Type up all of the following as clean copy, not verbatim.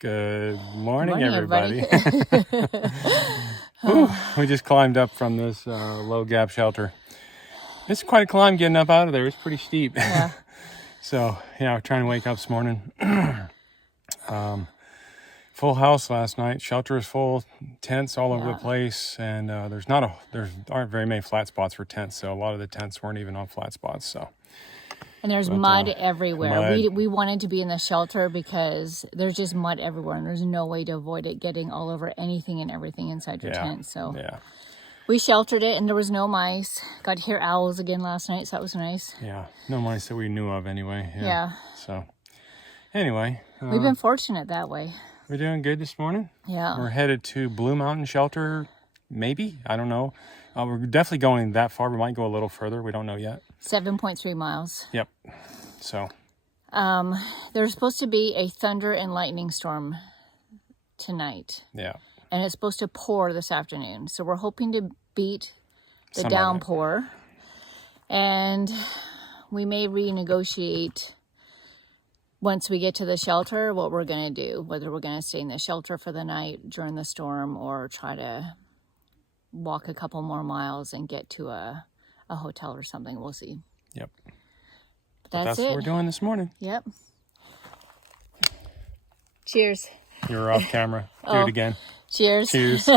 Good morning, everybody. We just climbed up from this low gap shelter. It's quite a climb getting up out of there. It's pretty steep. Yeah. So, yeah, we're trying to wake up this morning. Full house last night. Shelter is full. Tents all over the place. And there aren't very many flat spots for tents. So a lot of the tents weren't even on flat spots. So. And there's mud everywhere. We wanted to be in the shelter because there's just mud everywhere, and there's no way to avoid it getting all over anything and everything inside your tent. So we sheltered it, and there was no mice. Got to hear owls again last night, so that was nice. Yeah, no mice that we knew of anyway. Yeah. So anyway. We've been fortunate that way. We're doing good this morning. Yeah. We're headed to Blue Mountain Shelter, maybe. I don't know. We're definitely going that far. We might go a little further. We don't know yet. 7.3 miles. Yep. So. There's supposed to be a thunder and lightning storm tonight. Yeah. And it's supposed to pour this afternoon. So we're hoping to beat the downpour. And we may renegotiate once we get to the shelter what we're going to do. Whether we're going to stay in the shelter for the night during the storm or try to walk a couple more miles and get to a hotel or something. We'll see. Yep. But that's what we're doing this morning. Yep. Cheers. You're off camera. Do it again. Cheers. Cheers.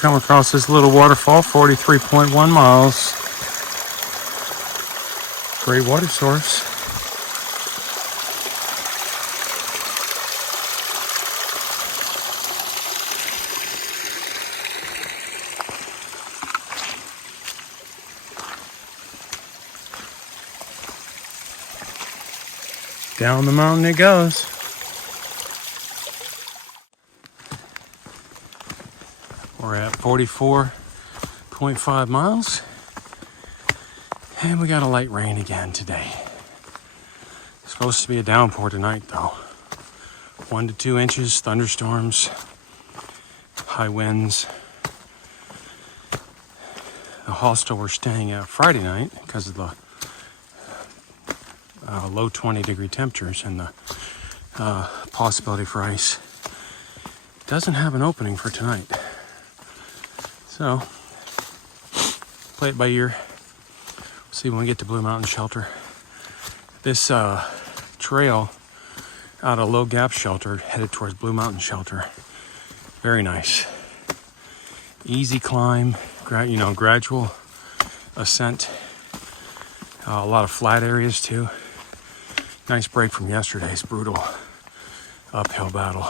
come across this little waterfall, 43.1 miles. Great water source. Down the mountain it goes. We're at 44.5 miles. And we got a light rain again today. It's supposed to be a downpour tonight though. 1 to 2 inches, thunderstorms, high winds. The hostel we're staying at Friday night, because of the low 20-degree temperatures and the possibility for ice, doesn't have an opening for tonight. So, play it by ear. See when we get to Blue Mountain Shelter. This trail out of Low Gap Shelter headed towards Blue Mountain Shelter. Very nice. Easy climb, gradual ascent. A lot of flat areas too. Nice break from yesterday's brutal uphill battle.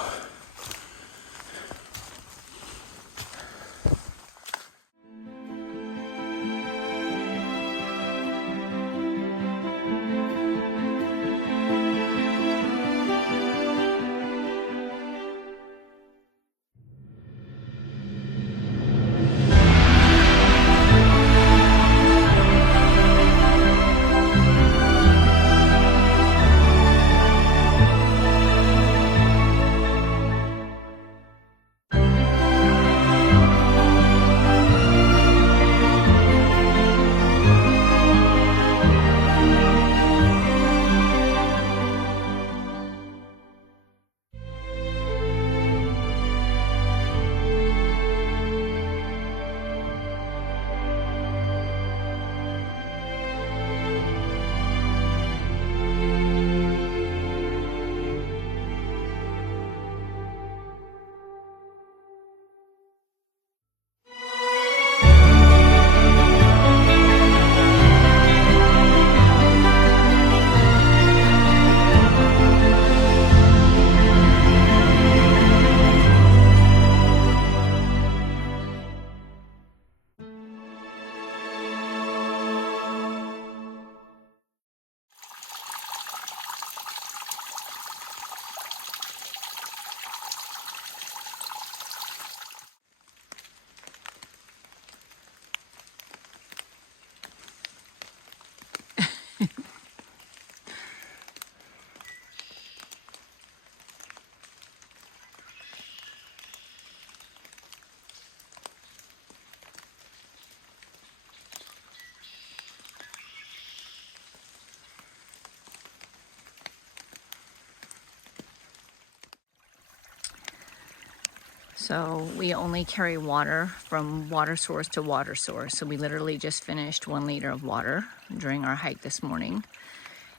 So we only carry water from water source to water source. So we literally just finished 1 liter of water during our hike this morning.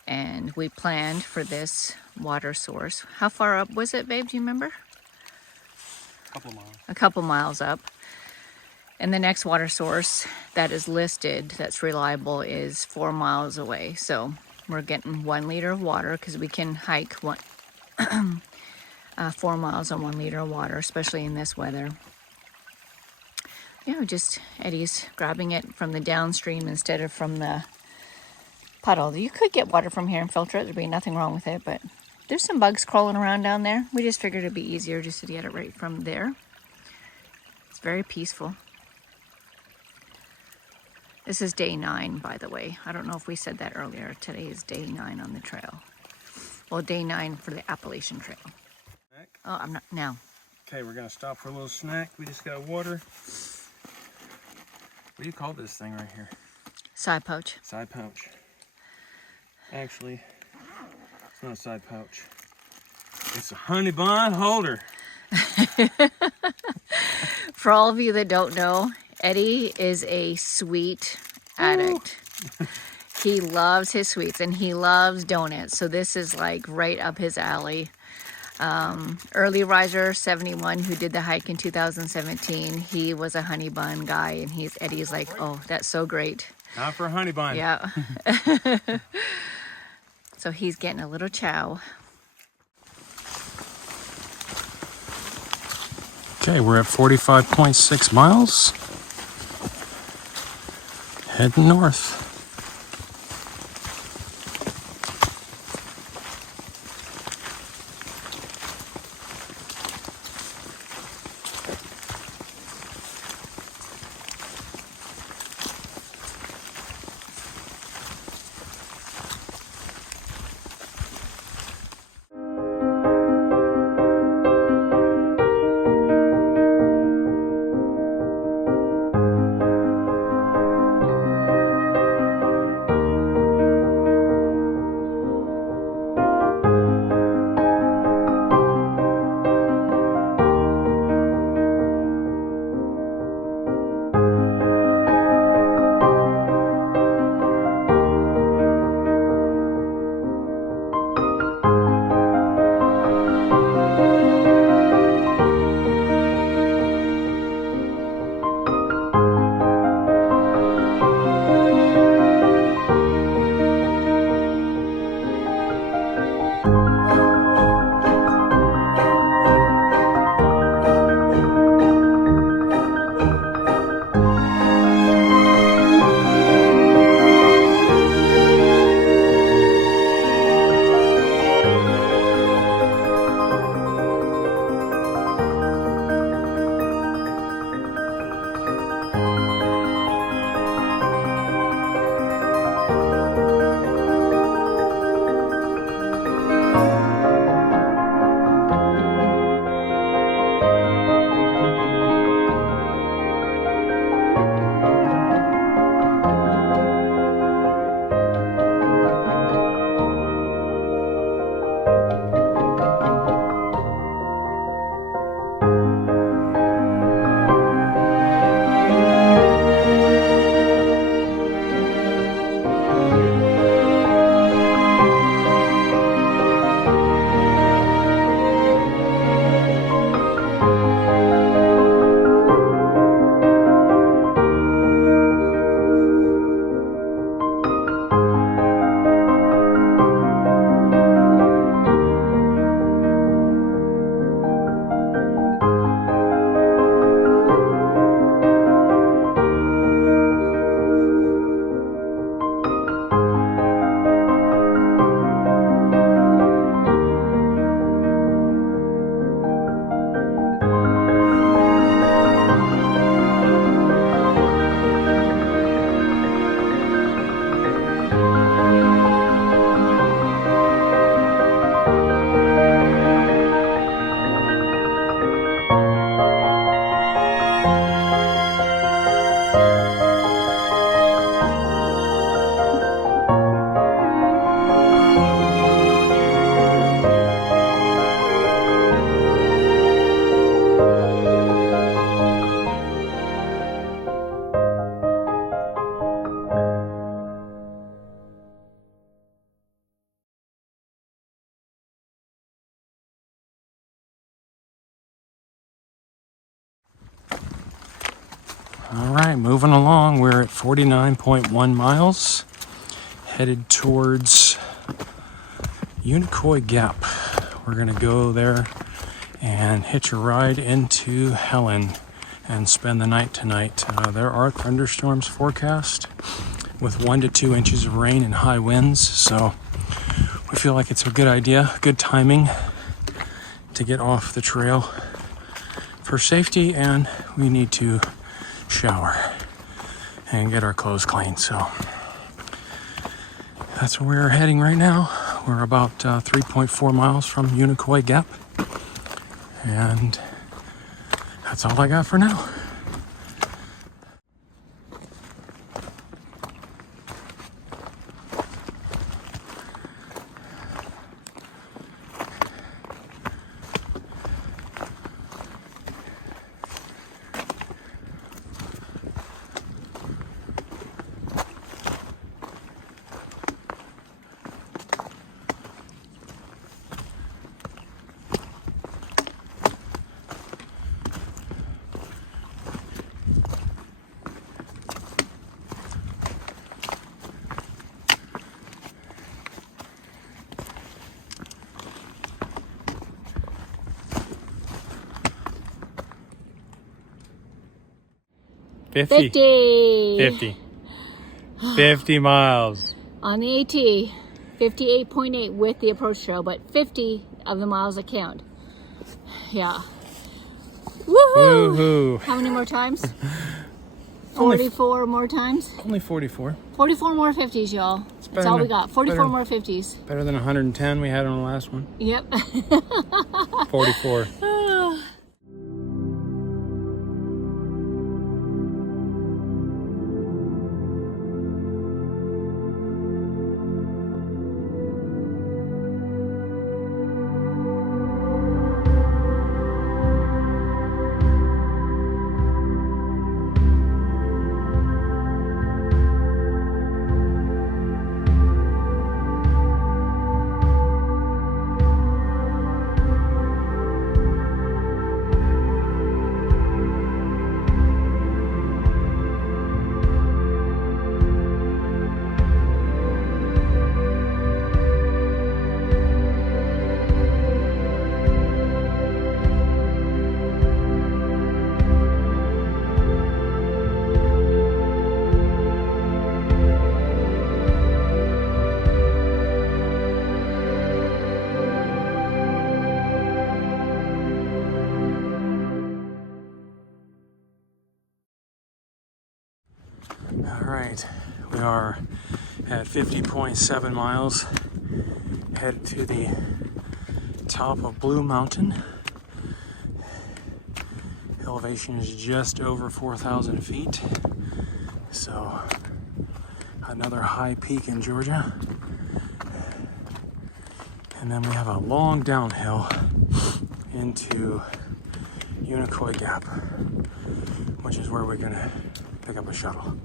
And we planned for this water source. How far up was it, babe? Do you remember? Couple miles. A couple miles up. And the next water source that is listed, that's reliable, is 4 miles away. So we're getting 1 liter of water because we can hike 4 miles on 1 liter of water, especially in this weather. Just Eddie's grabbing it from the downstream instead of from the puddle. You could get water from here and filter it. There'd be nothing wrong with it, but there's some bugs crawling around down there. We just figured it'd be easier just to get it right from there. It's very peaceful. This is day 9, by the way. I don't know if we said that earlier. Today is day 9 on the trail. Well, day 9 for the Appalachian Trail. Oh, I'm not now. Okay, we're gonna stop for a little snack. We just got water. What do you call this thing right here? Side pouch. Side pouch. Actually, it's not a side pouch. It's a honey bun holder. For all of you that don't know, Eddie is a sweet addict. He loves his sweets and he loves donuts. So this is like right up his alley. Early riser 71 who did the hike in 2017. He was a honey bun guy, and Eddie's like, oh, that's so great. Not for a honey bun. Yeah. So he's getting a little chow. Okay, we're at 45.6 miles. Heading north. All right, moving along. We're at 49.1 miles, headed towards Unicoi Gap. We're gonna go there and hitch a ride into Helen and spend the night tonight. There are thunderstorms forecast with 1 to 2 inches of rain and high winds, so we feel like it's a good idea, good timing to get off the trail for safety, and we need to shower and get our clothes clean. So that's where we're heading right now. We're about 3.4 miles from Unicoi Gap, and that's all I got for now. 50. 50. 50. 50 miles. On the AT, 58.8 with the approach trail, but 50 of the miles that count. Yeah. Woohoo! Woohoo! How many more times? Only 44 more times? Only 44. 44 more 50s, y'all. That's all we got. 44 more 50s. Better than 110 we had on the last one. Yep. 44. All right, we are at 50.7 miles, headed to the top of Blue Mountain. Elevation is just over 4,000 feet, so another high peak in Georgia. And then we have a long downhill into Unicoi Gap, which is where we're gonna pick up a shuttle.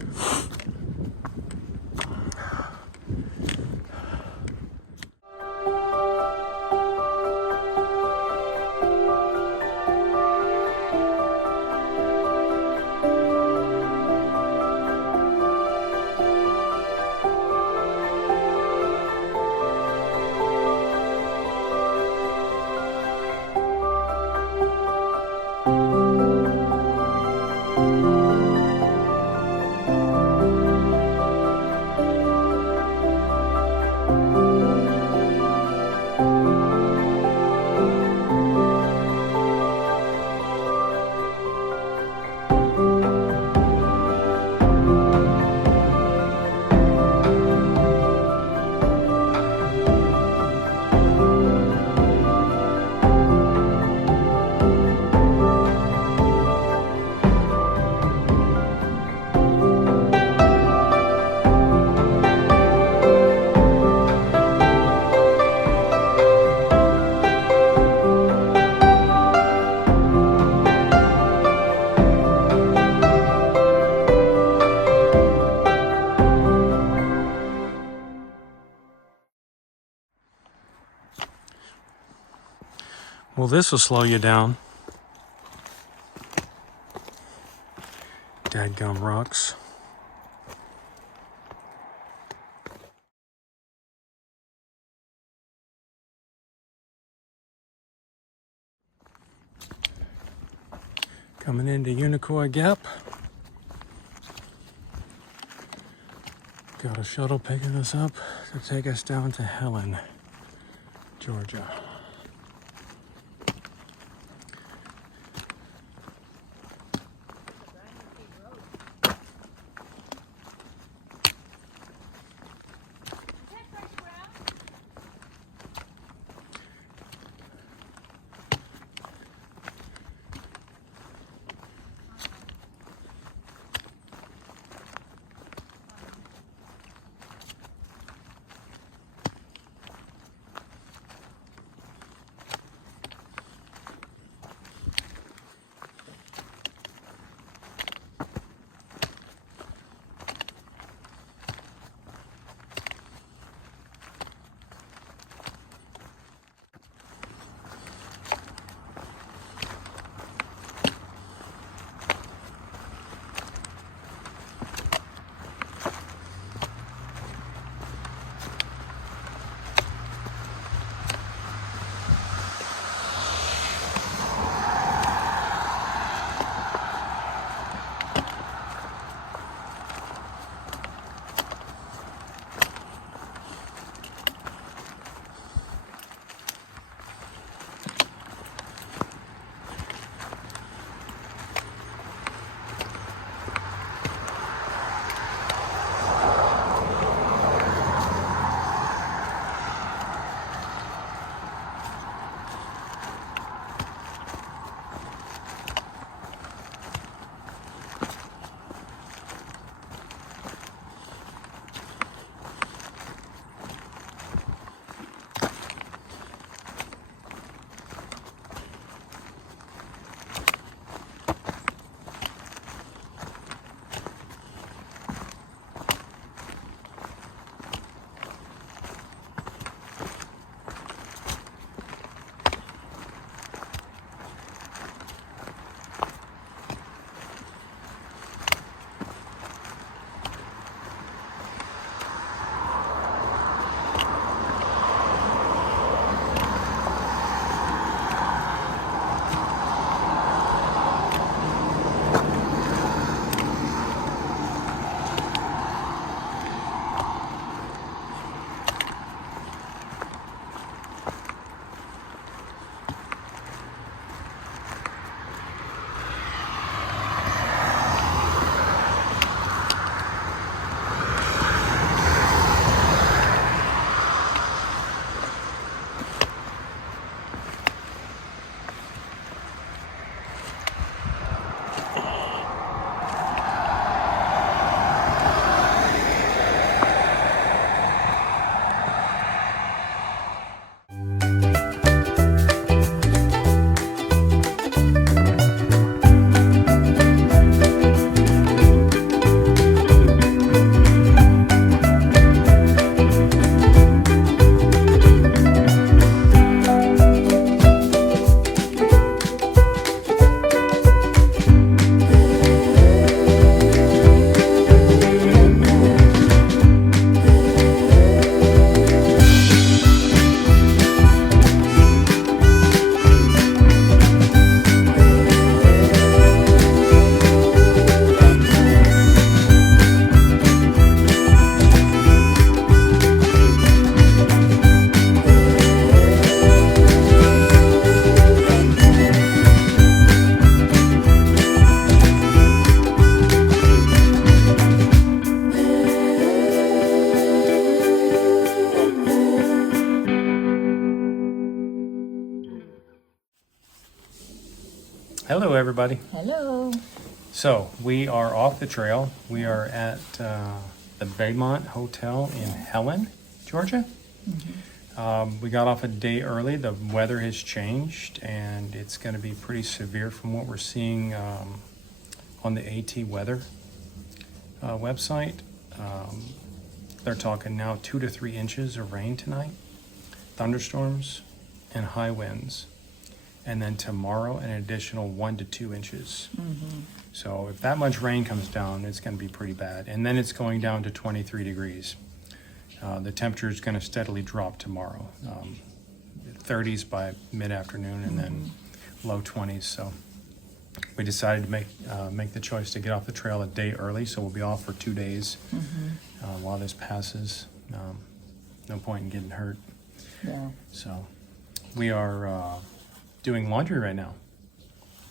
Well, this will slow you down. Dadgum rocks. Coming into Unicoi Gap. Got a shuttle picking us up to take us down to Helen, Georgia. Hello, everybody. Hello. So we are off the trail. We are at the Baymont Hotel in Helen, Georgia. We got off a day early. The weather has changed, and it's going to be pretty severe from what we're seeing on the AT weather website. They're talking now 2 to 3 inches of rain tonight, thunderstorms, and high winds. And then tomorrow, an additional 1 to 2 inches. So if that much rain comes down, it's going to be pretty bad. And then it's going down to 23 degrees. The temperature is going to steadily drop tomorrow. 30s by mid-afternoon, and then low 20s. So we decided to make the choice to get off the trail a day early. So we'll be off for 2 days while this passes. No point in getting hurt. Yeah. So we are doing laundry right now,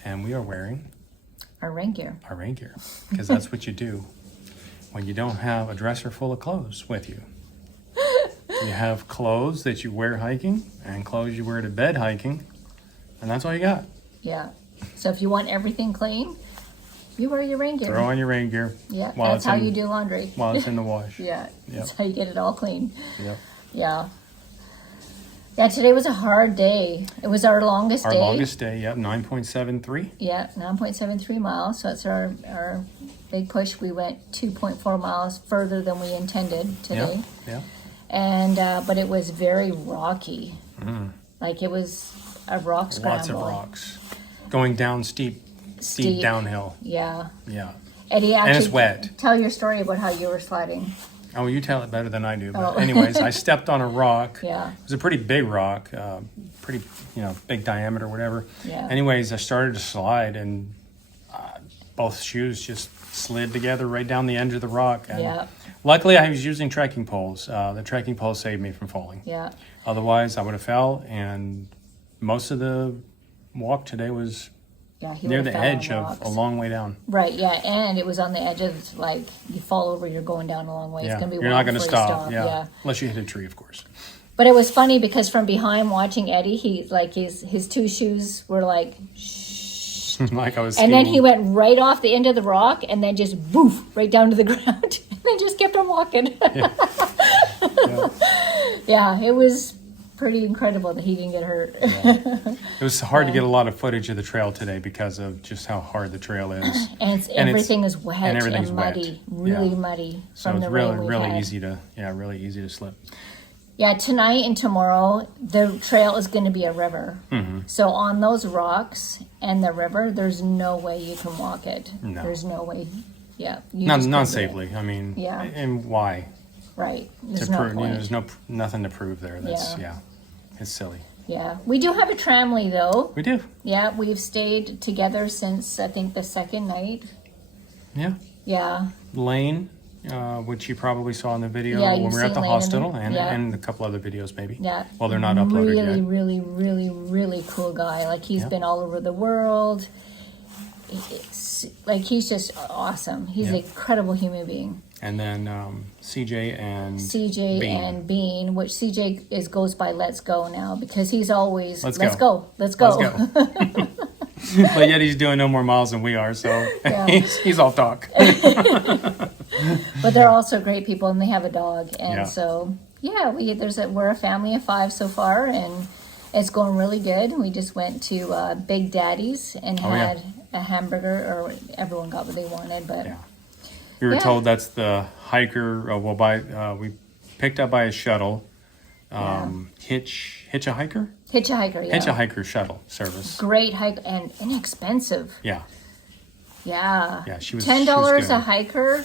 and we are wearing Our rain gear. our rain gear, because that's what you do when you don't have a dresser full of clothes with you. You have clothes that you wear hiking and clothes you wear to bed hiking, and that's all you got. Yeah. So if you want everything clean, you wear your rain gear. Throw on your rain gear Yeah, while that's it's how in- you do laundry. while it's in the wash. Yeah, Yep. that's how you get it all clean. Yep. Yeah. Yeah, today was a hard day. It was our longest Our day. longest day, yep, 9.73. Yeah, 9.73 miles. So that's our big push. We went 2.4 miles further than we intended today. Yeah. And but it was very rocky. Like it was a rock scramble. Lots of rocks. Going down steep downhill. Yeah. Yeah. Eddie, actually, And it's wet. Tell your story about how you were sliding. Oh, you tell it better than I do. But Oh. anyways, I stepped on a rock. Yeah. It was a pretty big rock, pretty, big diameter, whatever. Yeah. Anyways, I started to slide, and both shoes just slid together right down the edge of the rock. And Yeah. luckily, I was using trekking poles. The trekking poles saved me from falling. Yeah. Otherwise, I would have fell, and most of the walk today was Yeah. He near would've the fell on edge of rocks. a long way down. Right, yeah, and it was on the edge of, like, you fall over, you're going down a long way. It's Yeah, going to be you're not going to before you stop. Yeah, unless you hit a tree, of course. But it was funny because from behind watching Eddie, he, like, his two shoes were like, shh. Like I was. And then skiing. he went right off the end of the rock and then just boof, right down to the ground. And then just kept on walking. Yeah. Yeah, it was pretty incredible that he didn't get hurt. Yeah. It was hard to get a lot of footage of the trail today because of just how hard the trail is. And everything is wet and, everything's muddy, wet. really Yeah. muddy So from it's the really, rain we've really had. really easy to slip. Yeah, tonight and tomorrow, the trail is going to be a river. So on those rocks and the river, there's no way you can walk it. No. There's no way. Yeah. You Not just not couldn't do it. safely. I mean, Yeah. and why? Right. There's To no prove, point. there's nothing to prove there. That's Yeah. it's silly. Yeah. We do have a tramway, though. We do. Yeah, we've stayed together since, I think, the second night. Yeah. Yeah. Lane, which you probably saw in the video Yeah, when you've we were at seen the Lane hospital, yeah. and a couple other videos maybe. Yeah. Well, they're not uploaded really, yet. Really, really, really cool guy. Like, he's Yeah. been all over the world. Like, he's just awesome. He's Yeah. an incredible human being. And then CJ and CJ Bean. and Bean, which CJ goes by Let's Go now because he's always Let's Let's go. go. Let's go. Let's go. But yet he's doing no more miles than we are, so Yeah. he's all talk. But they're also great people, and they have a dog, and Yeah. so yeah, we're a family of 5 so far, and it's going really good. We just went to Big Daddy's and Oh, yeah. had a hamburger, or everyone got what they wanted, but Yeah. We were Yeah. told that's the hiker. We picked up by a shuttle. Hitch a hiker? hitchhiker, yeah, Hitch a hiker shuttle service. great hike and inexpensive. Yeah. Yeah, Yeah, she was $10 good. a hiker,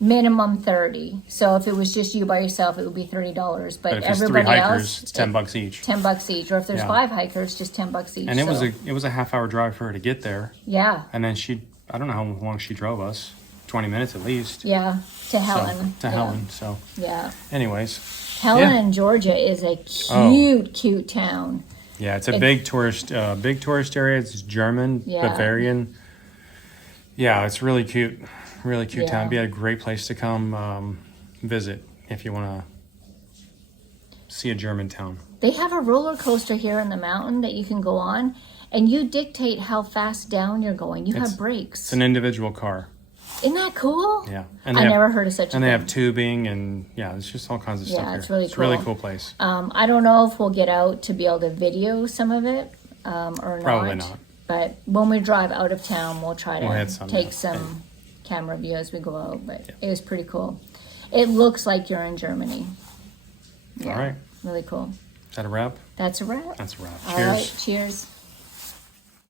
minimum 30. So if it was just you by yourself, it would be $30. But But if it's 3 everybody hikers, else, it's $10 each. $10 each. Or if there's Yeah. 5 hikers, just $10 each. And it so, was a half-hour drive for her to get there, yeah, and then I don't know how long she drove us, 20 minutes at least. yeah, to Helen. To yeah. Helen. So, Yeah, anyways, Helen, Georgia is a cute town. yeah, it's a big tourist area. It's German, Yeah. Bavarian. Yeah, it's really cute Yeah. town. Be a great place to come visit if you want to see a German town. They have a roller coaster here in the mountain that you can go on, And you dictate how fast down you're going. You have brakes. It's an individual car. Isn't that cool? Yeah. And I never heard of such a thing. And they have tubing and it's just all kinds of stuff here. Yeah, it's really cool. It's a really cool place. I don't know if we'll get out to be able to video some of it or not. Probably not. But when we drive out of town, we'll try to take some camera view as we go out. But it was pretty cool. It looks like you're in Germany. Yeah, all right. Really cool. Is that a wrap? That's a wrap. That's a wrap. All Cheers. right. Cheers.